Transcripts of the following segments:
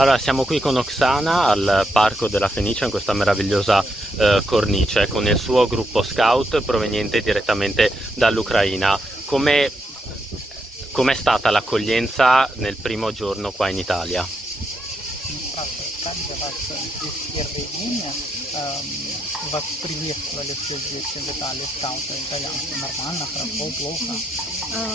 Allora, siamo qui con Oksana al Parco della Fenice, in questa meravigliosa cornice, con il suo gruppo scout proveniente direttamente dall'Ucraina. Com'è stata l'accoglienza nel primo giorno qua in Italia? Вас приветствовали все здесь в Италии, скауты італійські? Нормально, хорошо, плохо?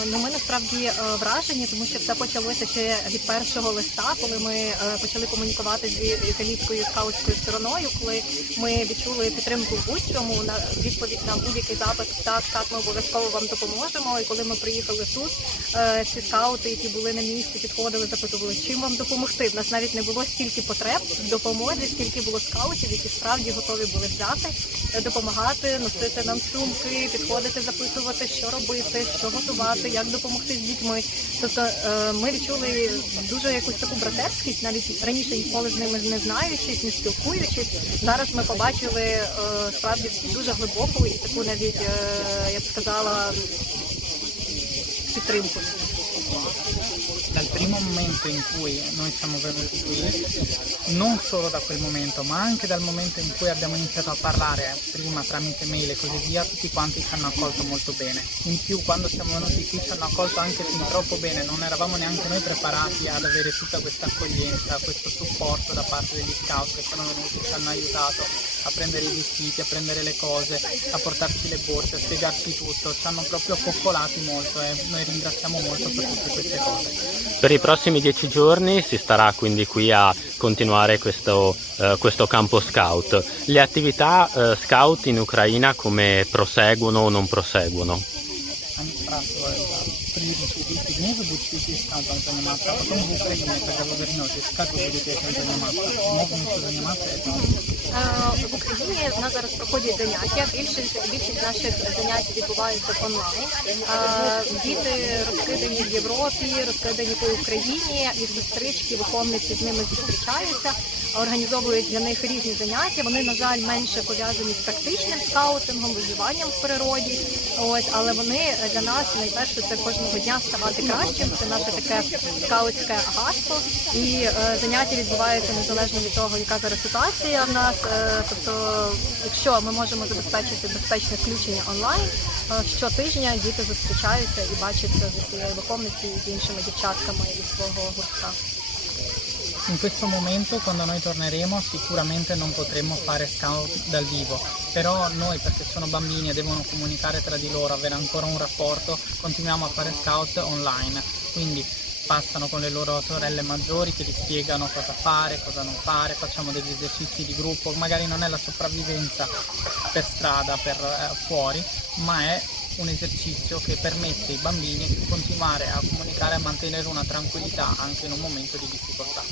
Ну, ми насправді вражені, тому що все почалося ще від першого листа, коли ми почали комунікувати з італійською скаутською стороною, коли ми відчули підтримку в будь-чому, на відповідь на будь-який запит, так, ми обов'язково вам допоможемо. І коли ми приїхали тут, всі скаути, які були на місці, підходили, запитували, чим вам допомогти. В нас навіть не було стільки потреб в допомозі, скільки було скаутів, які справді готові були взяти, допомагати, носити нам сумки, підходити, запитувати, що робити, що готувати, як допомогти з дітьми. Тобто ми відчули дуже якусь таку братерськість, навіть раніше ніколи з ними не знаючись, не спілкуючись. Зараз ми побачили справді дуже глибоку і таку навіть, я б сказала, підтримку. Dal primo momento in cui noi siamo venuti qui, non solo da quel momento, ma anche dal momento in cui abbiamo iniziato a parlare, prima tramite mail e così via, tutti quanti ci hanno accolto molto bene. In più, quando siamo venuti qui ci hanno accolto anche fin troppo bene, non eravamo neanche noi preparati ad avere tutta questa accoglienza, questo supporto da parte degli scout che sono venuti, ci hanno aiutato a prendere i vestiti, a prendere le cose, a portarci le borse, a spiegarci tutto, ci hanno proprio coccolati molto e noi ringraziamo molto per tutte queste cose. Per i prossimi 10 giorni si starà quindi qui a continuare questo campo scout. Le attività scout in Ucraina come proseguono o non proseguono? Они спрашивают, следующие 10 дней вы будете здесь скаутом заниматься, а потом в Украине, когда вы вернетесь, как вы будете этим заниматься? Можно еще заниматься этим? В Україні в нас зараз проходять заняття. Більшість наших занять відбуваються онлайн. Діти розкидані в Європі, розкидані по Україні, і сестрички, виховниці з ними зустрічаються, організовують для них різні заняття. Вони, на жаль, менше пов'язані з практичним скаутингом, виживанням в природі. Але вони для нас найперше це кожного дня ставати кращим. Це наше таке скаутське гасло. І заняття відбуваються незалежно від того, яка зараз ситуація в нас. Тобто, якщо ми можемо забезпечити безпечне включення онлайн, щотижня діти зустрічаються і бачаться зі своєю виховницею і з іншими дівчатками із свого гуртка. In questo momento, quando noi torneremo, sicuramente non potremo fare scout dal vivo, però noi, perché sono bambini e devono comunicare tra di loro, avere ancora un rapporto, continuiamo a fare scout online, quindi passano con le loro sorelle maggiori che gli spiegano cosa fare, cosa non fare, facciamo degli esercizi di gruppo, magari non è la sopravvivenza per strada, per fuori, ma è un esercizio che permette ai bambini di continuare a comunicare e a mantenere una tranquillità anche in un momento di difficoltà.